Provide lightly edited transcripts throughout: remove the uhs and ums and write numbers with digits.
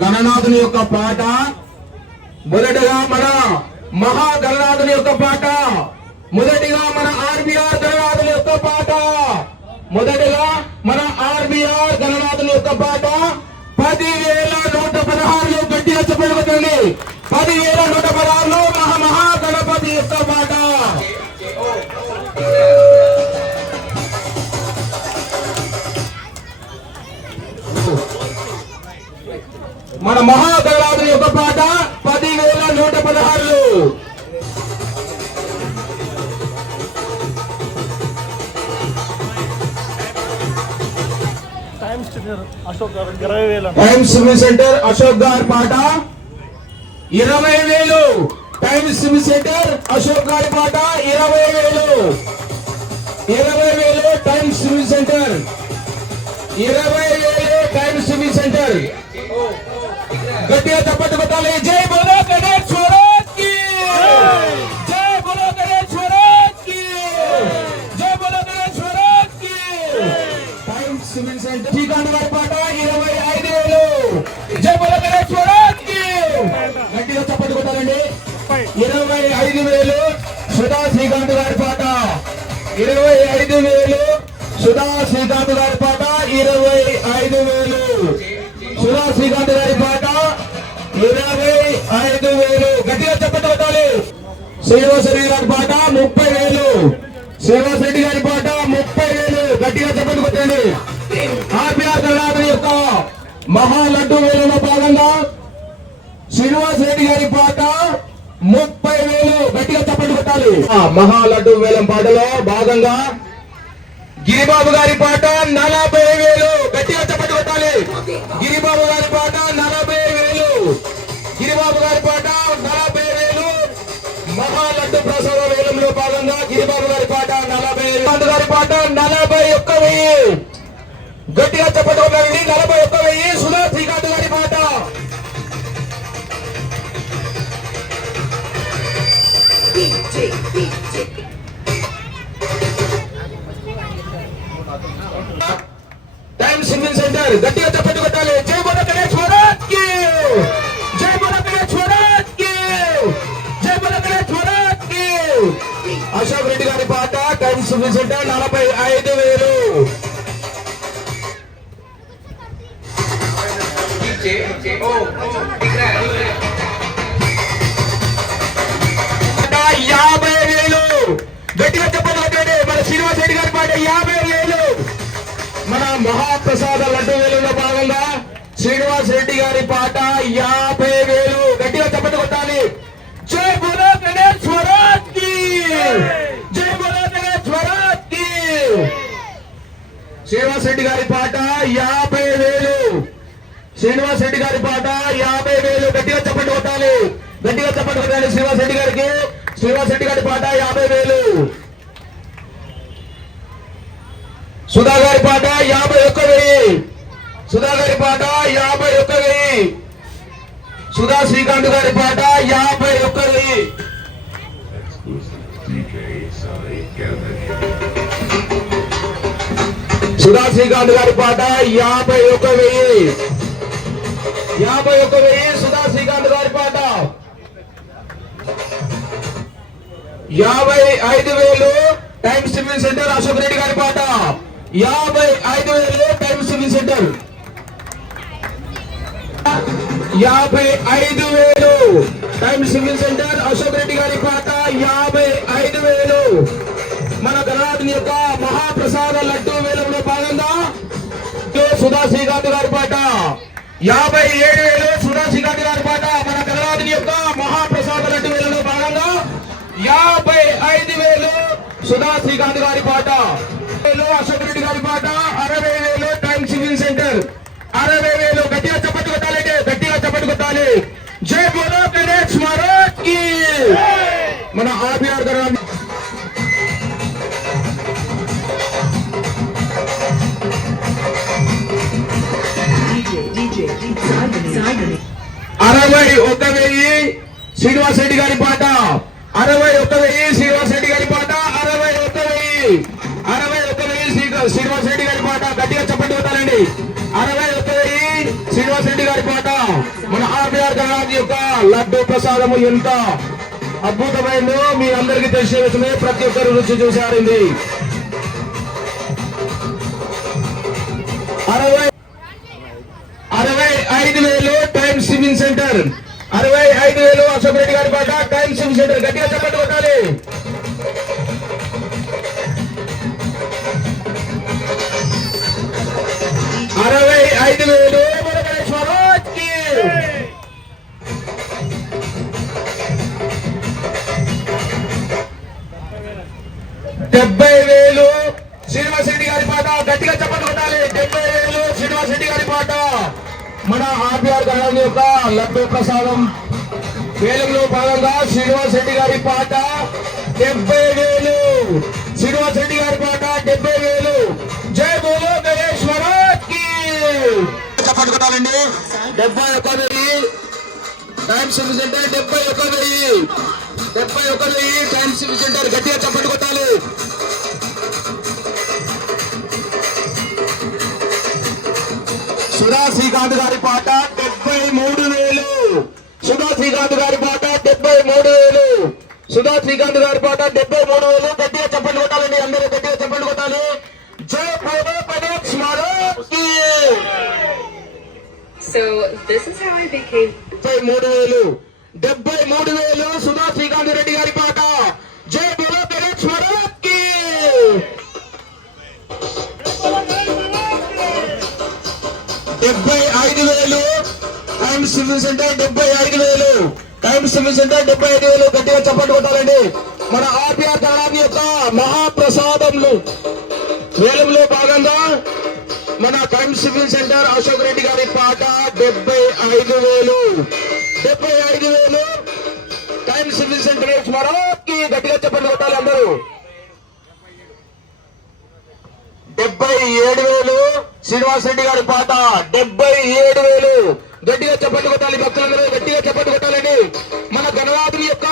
గణనాథుని యొక్క పాట. మొదటగా మన మహా గణనాథుని యొక్క పాట. మొదటిగా మన ఆర్బిఆర్ గణనాథుని యొక్క పాట. మొదటిగా మన ఆర్బిఆర్ గణనాథుని యొక్క పాట 10,116 గట్టిగా చెప్పగలుగుతుంది. 10,116 మహా గణపతి యొక్క పాట. మన మహాగణనాథుని యొక్క పాట 10,116. టైమ్స్ సివిల్ సెంటర్ అశోక్ గారి పాట 20,000. టైమ్స్ సివిల్ సెంటర్ అశోక్ గారి పాట 20,000. 20,000 times civil centre. 20,000 times civil centre. గట్టిగా చప్పట్లు కొట్టాలి. జై బోలో గణేశ్వరకి, జై బోలో గణేశ్వరకి, జై బోలో గణేశ్వరకి. టైమ్స్ సివిల్ సెంటర్ శ్రీకాంత్ గారి పాట 25,000. జై బోలో గణేశ్వరకి. గట్టిగా చప్పట్లు కొట్టాలండి. 25,000 సుధా శ్రీకాంత్ గారి పాట. 25,000 సుధా శ్రీకాంత్ గారి పాట. 25,000 సుధా శ్రీకాంత్ గారి పాట 25,000. గట్టిగా చెప్పండి కొట్టాలి. శ్రీనివాస రెడ్డి గారి పాట 30,000. శ్రీనివాస రెడ్డి గారి పాట 30,000. గట్టిగా చెప్పండి కొట్టండి. ఆర్బిఆర్ గణనాథుని యొక్క మహా లడ్డు వేలంలో భాగంగా శ్రీనివాస రెడ్డి గారి పాట 30,000. గట్టిగా చెప్పండి కొట్టాలి. మహా లడ్డు వేలం పాటలో భాగంగా గిరిబాబు గారి పాట 40,000. గట్టిగా చెప్పండి కొట్టాలి. గిరిబాబు గారి పాట 40,000. గిరిబాబు గారి పాట 40,000. మహాలడ్డు ప్రసాద వేలంలో భాగంగా గిరిబాబు గారి పాట 40,000. గారి పాట 41,000. గట్టిగా చెప్పండి కొట్టాలండి. 41,000 సుధా శ్రీకాంత్ గారి పాట. Time civil centre. గట్టిగా చెప్పండి కొట్టాలి. జై బోలో గణేశ్వరకి, జై బోలో గణేశ్వరకి, జై బోలో గణేశ్వరకి. అశోక్ రెడ్డి గారి పాట టైమ్ సివిల్ సెంటర్ 45,000. గట్టిగా చెప్పండి కొట్టండి. మన శ్రీనివాస రెడ్డి గారి పాట 50,000. మన మహాప్రసాద లడ్డు వేలంలో భాగంగా శ్రీనివాస రెడ్డి గారి పాట 50,000. గట్టిగా చెప్పండి కొట్టాలి. జై బోలో గణేశ్వరకి, జై బోలో గణేశ్వరకి. శ్రీనివాస రెడ్డి గారి పాట 50,000. శ్రీనివాస రెడ్డి గారి పాట 50,000. గట్టిగా చెప్పండి కొట్టాలి. గట్టిగా చెప్పండి కొట్టాలి. శ్రీనివాస రెడ్డి గారికి, శ్రీనివాస రెడ్డి గారి పాట 50,000. సుధా గారి పాట 51,000. సుధా గారి పాట 51,000. సుధా శ్రీకాంత్ గారి పాట 51,000. సుధా శ్రీకాంత్ గారి పాట 51,000. 51,000 సుధా శ్రీకాంత్ గారి పాట. 55,000 times civil centre Ashok Reddy గారి పాట. 55,000 times civil centre. 55,000 times civil centre Ashok Reddy గారి పాట. 55,000 మన గణనాథుని యొక్క మహాప్రసాద లడ్డు వేలంలో భాగంగా సుధా శ్రీకాంత్ గారి పాట. 57,000 సుధా శ్రీకాంత్ గారి పాట. మన గణనాథుని యొక్క మహాప్రసాద లడ్డు వేలంలో భాగంగా 55,000 సుధా శ్రీకాంత్ గారి పాట. అశోక్ రెడ్డి గారి పాట 60,000 టైమ్ సివిల్ సెంటర్. 60,000. గట్టిగా చప్పట్లు కొట్టాలి. గట్టిగా చప్పట్లు కొట్టాలి. జై బోలో గణేశ్వరకి. మన ఆర్బిఆర్ గారు శ్రీనివాస రెడ్డి గారి పాట 61,000. శ్రీనివాస రెడ్డి గారి పాట 61,000. 61,000 శ్రీనివాస రెడ్డి గారి పాట. గట్టిగా చప్పట్లు కొట్టాలండి. 61,000 శ్రీనివాస్ రెడ్డి గారి పాట మన ఆర్బిఆర్ గణరాజు యొక్క లడ్డు ప్రసాదము ఎంత అద్భుతమైందో మీ అందరికీ తెలిసే విషయమే, ప్రతి ఒక్కరు రుచి చూసారింది. 65,000 times civil centre, 65,000 Ashok Reddy గారి పాట టైమ్స్ సివిల్ సెంటర్. గట్టిగా చెప్పండి కొట్టాలి. 65,000 స్వరాజ్కి. 70,000 శ్రీనివాస్ రెడ్డి గారి పాట. గట్టిగా చెప్పండి కొట్టాలి. 70,000 శ్రీనివాస్ రెడ్డి గారి పాట మన ఆర్బిఆర్ గణరాజు యొక్క లడ్డు ప్రసాదం వేలంలో భాగంగా శ్రీనివాస్ రెడ్డి గారి పాట 70,000. శ్రీనివాస్ రెడ్డి గారి పాట 70,000. జై బోలో గణేష్ మహారాజ్కి. చెప్పండి కొట్టాలండి. 71,000 times civil centre. 71,000 times civil centre. గట్టిగా చెప్పండి కొట్టాలి. సుధా శ్రీకాంత్ గారి పాట 73,000. సుధా శ్రీకాంత్ గారి పాట 73,000. సుధా శ్రీకాంత్ గారి పాట 73,000. గట్టిగా చెప్పండి కొట్టాలండి. అందరూ గట్టిగా చెప్పండి కొట్టాలి. జై బోలో గణేష్ మహారాజ్కి. So this is how I became 73,000 Sudha Srikanth Reddy గారి పాట. జై బోలో గణేష్ మహారాజ్కి. 75,000 times civil centre. 75,000 times civil centre. 75,000 గట్టిగా చెప్పండి కొట్టాలండి. మన ఆర్బిఆర్ గణరాజు యొక్క మహాప్రసాదంలో వేలంలో భాగంగా మన times civil centre Ashok Reddy గారి పాట 75,000. 75,000 టైమ్స్ సివిల్ సెంటర్ మరొకటి. గట్టిగా చెప్పండి కొట్టాలి అందరూ. 77,000 శ్రీనివాస్ రెడ్డి గారి పాట. 77,000 గట్టిగా చెప్పండి కొట్టాలి. భక్తులందరూ గట్టిగా చెప్పండి కొట్టాలండి. మన గణరాజు యొక్క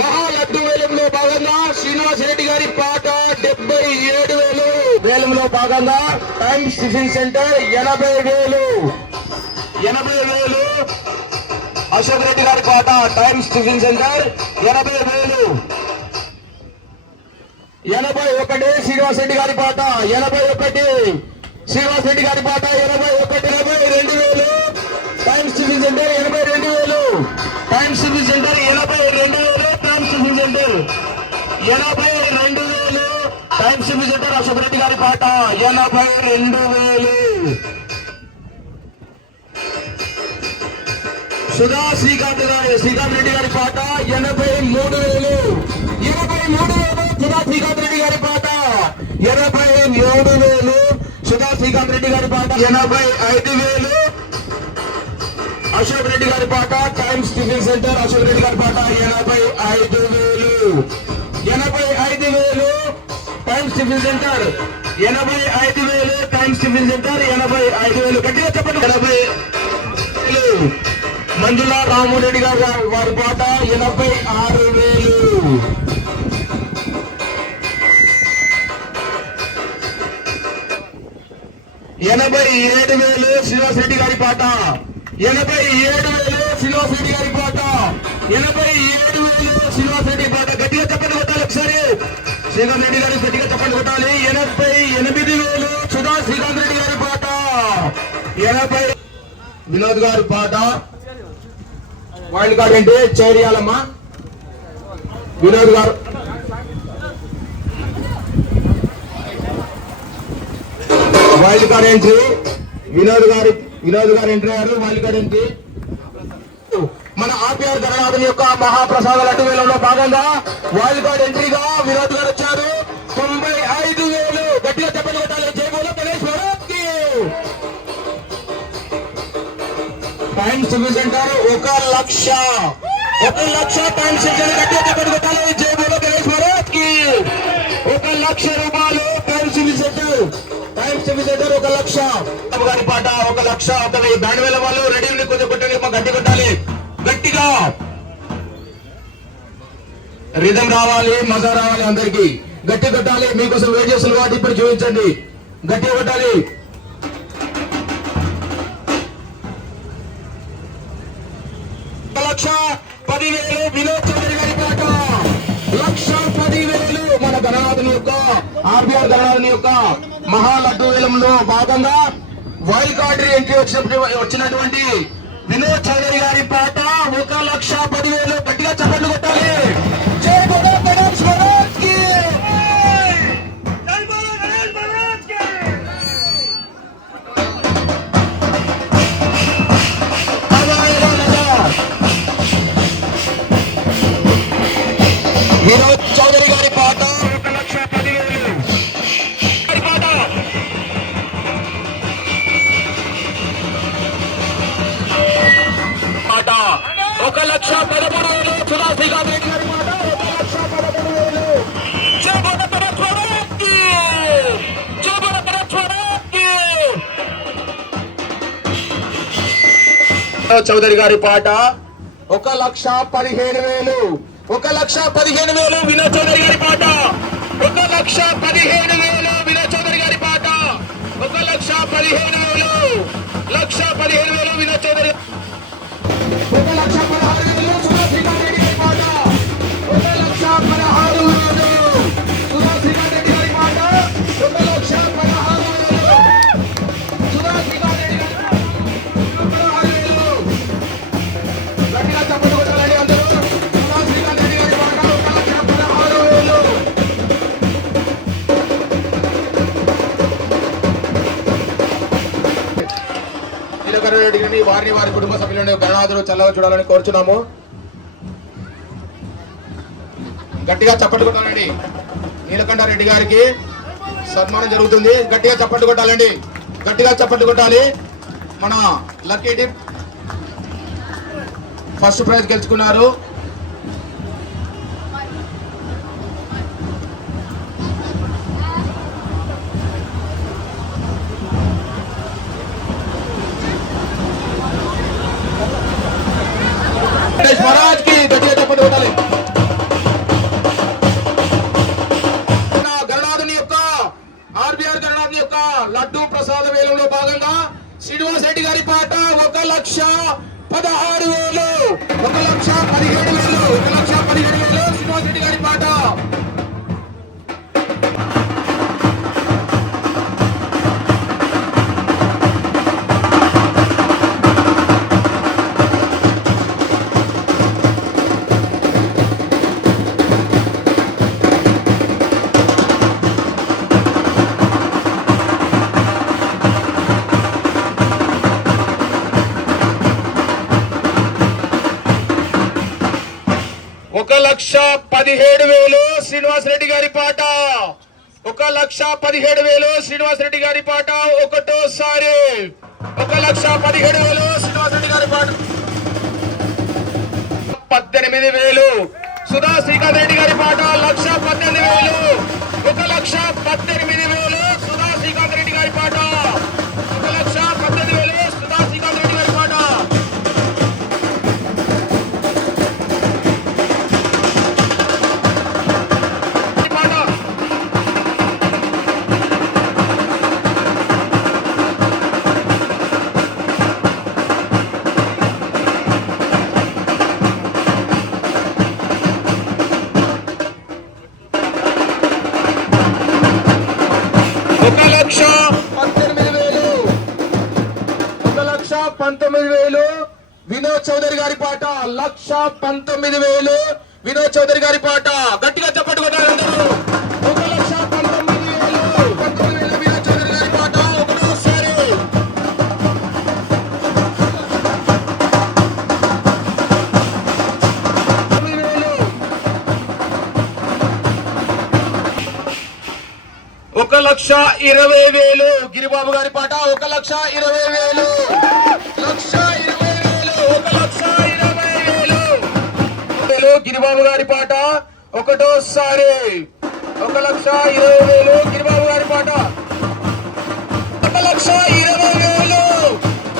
మహాలడ్డు వేలంలో భాగంగా శ్రీనివాస్ రెడ్డి గారి పాట 77,000. వేలంలో భాగంగా times civil centre 80,000. 80,000 Ashok Reddy గారి పాట. Times civil centre 80,000. 81 Srinivas Reddy గారి పాట. 81 శ్రీనివాస్ రెడ్డి గారి పాట. 82,000 times civil centre. 82,000 times civil centre. 82,000 times civil centre. 82,000 times civil centre Ashok Reddy గారి పాట. 82,000 సుధా శ్రీకాంత్ రెడ్డి గారి పాట. 83,000 సుధా శ్రీకాంత్ రెడ్డి గారి పాట. 83,000 సుధా శ్రీకాంత్ రెడ్డి గారి పాట. 85,000 అశోక్ రెడ్డి గారి పాట. Times civil centre Ashok Reddy గారి పాట. 85,000. 85,000 times civil centre. 85,000 times civil centre. 85,000 గట్టిగా చెప్పండి. 80,000 మంజులా రామరెడ్డి గారు వారి పాట. 86,000. 87,000 శ్రీనివాస్ రెడ్డి గారి పాట. 87,000 శ్రీనివాస్ రెడ్డి గారి పాట. 87,000 శ్రీనివాస్ రెడ్డి పాట. గట్టిగా చెప్పండి కొట్టాలి ఒకసారి. శ్రీకాంత్ రెడ్డి గారు గట్టిగా చెప్పండి కొట్టాలి. 88,000 సుధా శ్రీకాంత్ రెడ్డి గారి పాట. 80 వినోద్ గారి పాట. వైల్డ్ కార్డ్ ఏంటి చేరియాలమ్మా వినోద్ గారు. వైల్డ్ కార్డ్ ఎంట్రీ వినోద్ గారు ఎంట్రీ అయ్యారు. వైల్డ్ కార్డ్ ఎంట్రీ మన ఆర్బిఆర్ గణనాథుని యొక్క మహాప్రసాద లడ్డు వేలంలో భాగంగా వైల్డ్ కార్డ్ ఎంట్రీగా వినోద్ గారు వచ్చారు. 95,000 గట్టిగా చెప్పండి కొట్టాలి. జై బోలో గణేష్ మహారాజ్కి. Times civil centre 1,00,000 times civil centre. గట్టిగా చెప్పండి కొట్టాలి. జై బోలో గణేష్ మహారాజ్కి. 1,00,000 రూపాయలు times civil centre. Times civil centre 1,00,000 గారి పాట. 1,00,000 దాని వేల వాళ్ళు రెడీ ఉండి కొంచెం కొట్టండి. గట్టి కొట్టాలి. గట్టిగా రిధం రావాలి, మజా రావాలి. అందరికి గట్టి కొట్టాలి. మీకోసం వెయిట్ చేస్తున్న వాటి ఇప్పుడు చూపించండి. గట్టి కొట్టాలి. 10,000 వినోద్ చౌదరి గారి పాట 1,10,000 మన గణనాథుని యొక్క ఆర్బీఆర్ గణనాథుని యొక్క మహాలడ్డు వేలంలో భాగంగా వైల్డ్ కార్డ్ ఎంట్రీ వచ్చినటువంటి వినోద్ చౌదరి గారి పాట 1,10,000 గట్టిగా చప్పట్లు కొట్టాలి. జై బోలో గణేష్ మహారాజ్ కి జై బోలో గణేష్ మహారాజ్ కి. వినోద్ చౌదరి గారి పాట 1,10,000 పాట. పాట 1,13,000 సుధాశ్రీ గారి పాట 1,13,000. జై బోలో గణేష్ మహారాజ్ కి జై బోలో గణేష్ మహారాజ్ కి. చౌదరి గారి పాట 1,15,000 1,15,000 వినోద్ చౌదరి గారి పాట 1,15,000 వినోద్ చౌదరి గారి పాట 1,15,000 1,15,000 వినోద్ చౌదరి 1,16,000 సుధాశ్రీ రెడ్డి గారి పాట 1,16,000 సుధాశ్రీ రెడ్డి గారి పాట 1,16,000 సుధాశ్రీ రెడ్డి గారి పాట 16,000 గట్టిగా చప్పట్లు కొట్టాలండి అందరూ. సుధాశ్రీ రెడ్డి గారి పాట 1,16,000. నీలకంఠ రెడ్డి గారిని వారిని వారి కుటుంబ సభ్యులను గణనాథులు చల్లగా చూడాలని కోరుచున్నాము. గట్టిగా చప్పట్లు కొట్టాలండి. నీలకంఠ రెడ్డి గారికి సన్మానం జరుగుతుంది. గట్టిగా చప్పట్లు కొట్టాలండి. గట్టిగా చప్పట్లు కొట్టాలి. మన లక్కీ టిప్ ఫస్ట్ ప్రైజ్ గెలుచుకున్నారు. గణేష్ మహారాజ్ కి గట్టిగా చప్పట్లు కొట్టాలి. గణనాథుని యొక్క ఆర్బీఆర్ గణనాథుని యొక్క లడ్డూ ప్రసాద వేలంలో భాగంగా శ్రీనివాస్ రెడ్డి గారి పాట 1,16,000 1,17,000 1,17,000 శ్రీనివాస్ రెడ్డి గారి పాట. ఒక 1,17,000 శ్రీనివాస్ రెడ్డి గారి పాట 1,17,000 శ్రీనివాస్ రెడ్డి గారి పాట ఒకటోసారి 1,17,000 శ్రీనివాస్ రెడ్డి గారి పాట 18,000 సుధా శ్రీకాంత్ రెడ్డి గారి పాట 1,18,000 1,18,000 సుధా శ్రీకాంత్ రెడ్డి గారి పాట 1,18,000 సుధా శ్రీకాంత్ రెడ్డి గారి పాట. ఒక 1,19,000 వినోద్ చౌదరి గారి పాట 1,19,000 వినోద్ చౌదరి గారి పాట. గట్టిగా చప్పట్లు కొట్టాలి అందరూ. 1,19,000 వినోద్ చౌదరి గారి పాట ఒకటోసారి. ఒక 1,20,000 గిరిబాబు గారి పాట 1,20,000 1,20,000 గిరిబాబు గారి పాట ఒకటోసారి 1,20,000 గిరిబాబు గారి పాట 1,20,000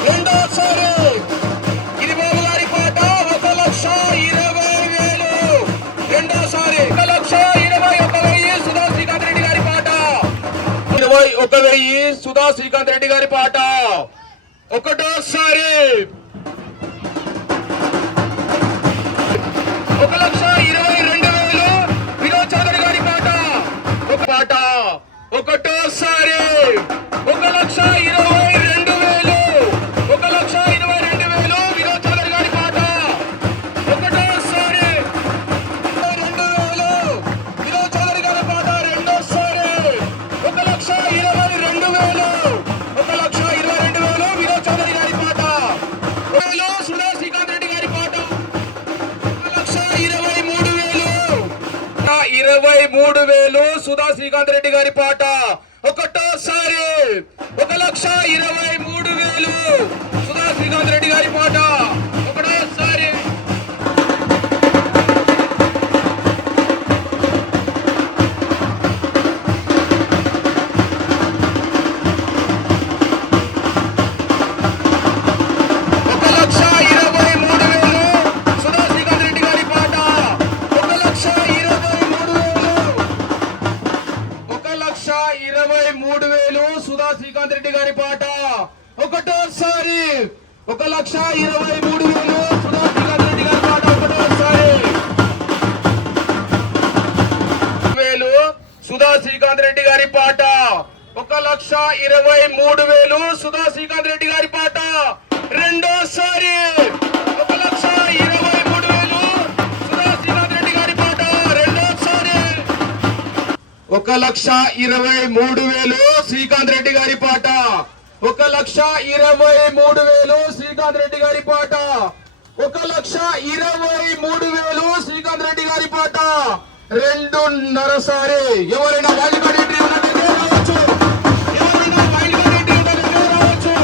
రెండోసారి గిరిబాబు గారి పాట 1,20,000 రెండోసారి 1,21,000 సుధా శ్రీకాంత్ రెడ్డి గారి పాట 21,000 సుధా శ్రీకాంత్ రెడ్డి గారి పాట ఒకటోసారి వేలు సుధా శ్రీకాంత్ రెడ్డి గారి పాట 1,23,000 సుధా శ్రీకాంత్ రెడ్డి గారి పాట ఒకటోసారి 1,23,000 సుధా శ్రీకాంత్ రెడ్డి గారి పాట ఒకటోసారి. శ్రీకాంత్ రెడ్డి గారి పాట ఒకటోసారి 1,23,000 సుధా శ్రీకాంత్ రెడ్డి గారి పాట ఒకటోసారి. సుధా శ్రీకాంత్ రెడ్డి గారి పాట 1,23,000 సుధా శ్రీకాంత్ రెడ్డి గారి పాట రెండోసారి 1,23,000 సుధా శ్రీకాంత్ రెడ్డి గారి పాట రెండోసారి. 1,23,000 శ్రీకాంత్ రెడ్డి గారి పాట 1,23,000 శ్రీకాంత్ రెడ్డి గారి పాట 1,23,000 శ్రీకాంత్ రెడ్డి గారి పాట రెండున్నరసారి. ఎవరైనా వైల్డ్ కార్డ్ ఎంట్రీ ఉన్నట్లయితే రావచ్చు. ఎవరైనా వైల్డ్ కార్డ్ ఎంట్రీ ఉన్నట్లయితే రావచ్చు.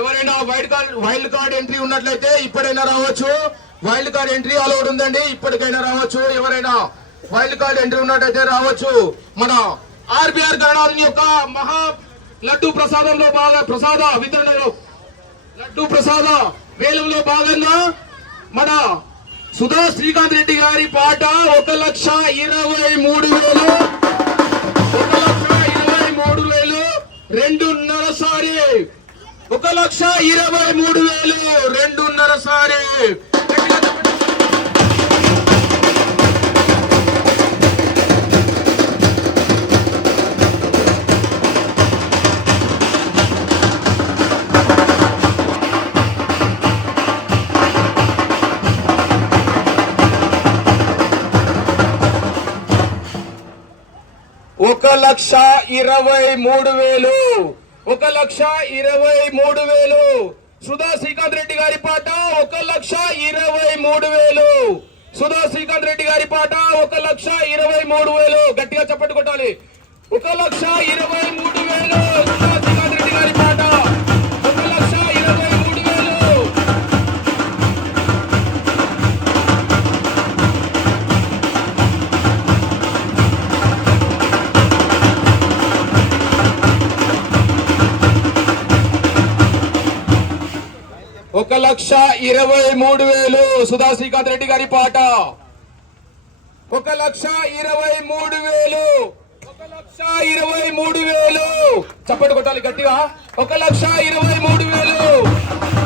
ఎవరైనా వైల్డ్ కార్డ్ ఎంట్రీ ఉన్నట్లయితే ఇప్పుడైనా రావచ్చు. వైల్డ్ కార్డ్ ఎంట్రీ అలౌడ్ ఉందండి, ఇప్పటికైనా రావచ్చు. ఎవరైనా వైల్డ్ కార్డ్ ఎంట్రీ ఉన్నట్టయితే రావచ్చు. మన ఆర్బిఆర్ గణనాథుని యొక్క మహా లడ్డు ప్రసాదంలో ప్రసాద వితరణలో లడ్డు ప్రసాద వేలంలో భాగంగా మన సుధా శ్రీకాంత్ రెడ్డి గారి పాట 1,23,000 1,23,000 రెండున్నరసారి 1,23,000 రెండున్నరసారి. ఒక 1,23,000 1,23,000 సుధా శ్రీకాంత్ రెడ్డి గారి పాట 1,23,000 సుధా శ్రీకాంత్ రెడ్డి గారి పాట 1,23,000 గట్టిగా చప్పట్లు కొట్టాలి. 1,23,000 సుధా శ్రీకాంత్ రెడ్డి గారి పాట 1,23,000. ఒక 1,23,000 సుధా శ్రీకాంత్ రెడ్డి గారి పాట 1,23,000 1,23,000 చప్పట్లు కొట్టాలి గట్టిగా. 1,23,000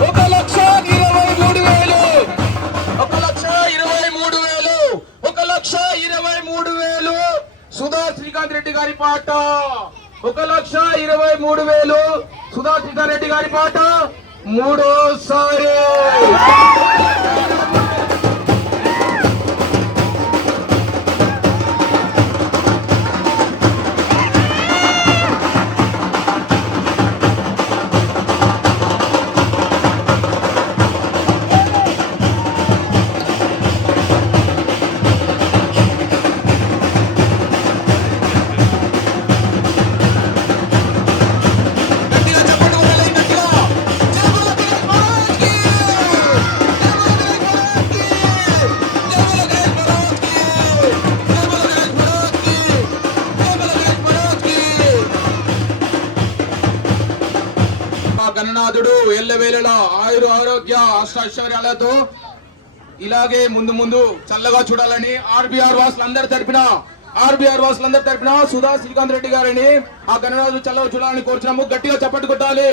1,23,000 1,23,000 1,23,000 సుధా శ్రీకాంత్ రెడ్డి గారి పాట 1,23,000 సుధా శ్రీకాంత్ రెడ్డి గారి పాట మూడోసారి. గణనాథుడు ఎల్లవేళలా ఆయురు ఆరోగ్య అష్టైశ్వర్యాలతో ఇలాగే ముందు ముందు చల్లగా చూడాలని ఆర్బీఆర్ వాసులందరి తరపున సుధా శ్రీకాంత్ రెడ్డి గారిని ఆ గణనాథుడు చల్లగా చూడాలని కోరుచున్నాము. గట్టిగా చప్పట్లు కొట్టాలి.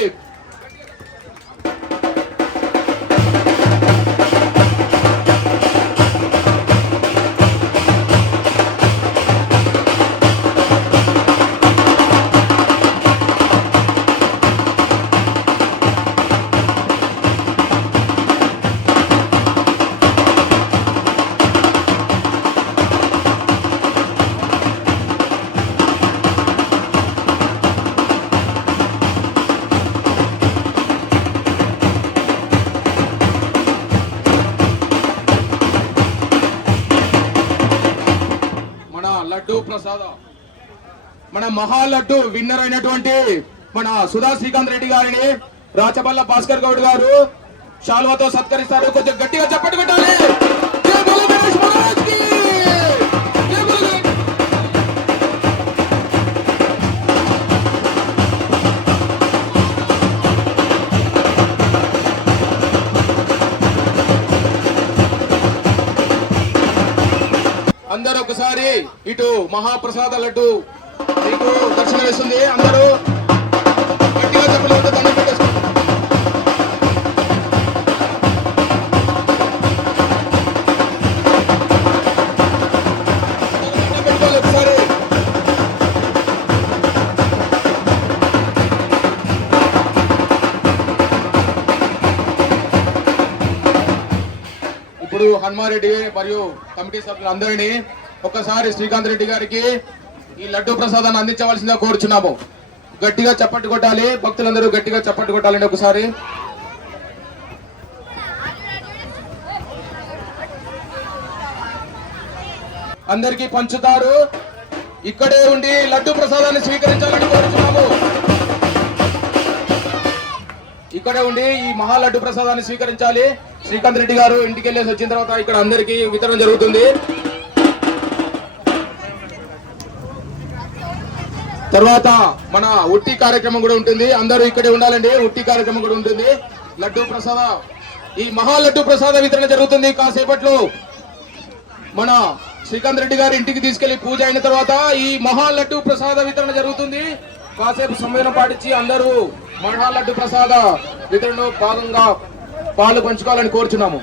ప్రసాద మన మహాలడ్డు విన్నర్ అయినటువంటి మన సుధా శ్రీకాంత్ రెడ్డి గారిని రాచబల్ల భాస్కర్ గౌడ్ గారు శాల్వాతో సత్కరిస్తారు. కొంచెం గట్టిగా చప్పట్లు కొట్టాలి. జై బోలో గణేష్ మహారాజ్ కి! జై బోలో గణేష్! అందరూ ఒకసారి ఇటు మహాప్రసాద లడ్డు మీకు దర్శనం ఇస్తుంది. అందరూ గట్టిగా చప్పట్లు కొట్టి దండం పెట్టేసుకోండి. ఒకసారి ఇప్పుడు హనుమారెడ్డి మరియు కమిటీ సభ్యులందరినీ ఒకసారి శ్రీకాంత్ రెడ్డి గారికి ఈ లడ్డు ప్రసాదాన్ని అందించవలసిందిగా కోరుచున్నాము. గట్టిగా చప్పట్లు కొట్టాలి. భక్తులందరూ గట్టిగా చప్పట్లు కొట్టాలండి. ఒకసారి అందరికీ పంచుతారు. ఇక్కడే ఉండి లడ్డు ప్రసాదాన్ని స్వీకరించాలని కోరుచున్నాము. ఇక్కడే ఉండి ఈ మహాలడ్డు ప్రసాదాన్ని స్వీకరించాలి. శ్రీకాంత్ రెడ్డి గారు ఇంటికి వెళ్ళేసి వచ్చిన తర్వాత ఇక్కడ అందరికీ వితరణ జరుగుతుంది. తర్వాత మన ఉట్టి కార్యక్రమం కూడా ఉంటుంది. అందరూ ఇక్కడే ఉండాలండి. ఉట్టి కార్యక్రమం కూడా ఉంటుంది. లడ్డు ప్రసాద ఈ మహాలడ్డు ప్రసాద వితరణ జరుగుతుంది. కాసేపట్లో మన శ్రీకాంత్ రెడ్డి గారి ఇంటికి తీసుకెళ్లి పూజ అయిన తర్వాత ఈ మహాలడ్డు ప్రసాద వితరణ జరుగుతుంది. కాసేపు సమయం పాటించి అందరూ మహాలడ్డు ప్రసాద వితరణలో భాగంగా పాలు పంచుకోవాలని కోరుచున్నాము.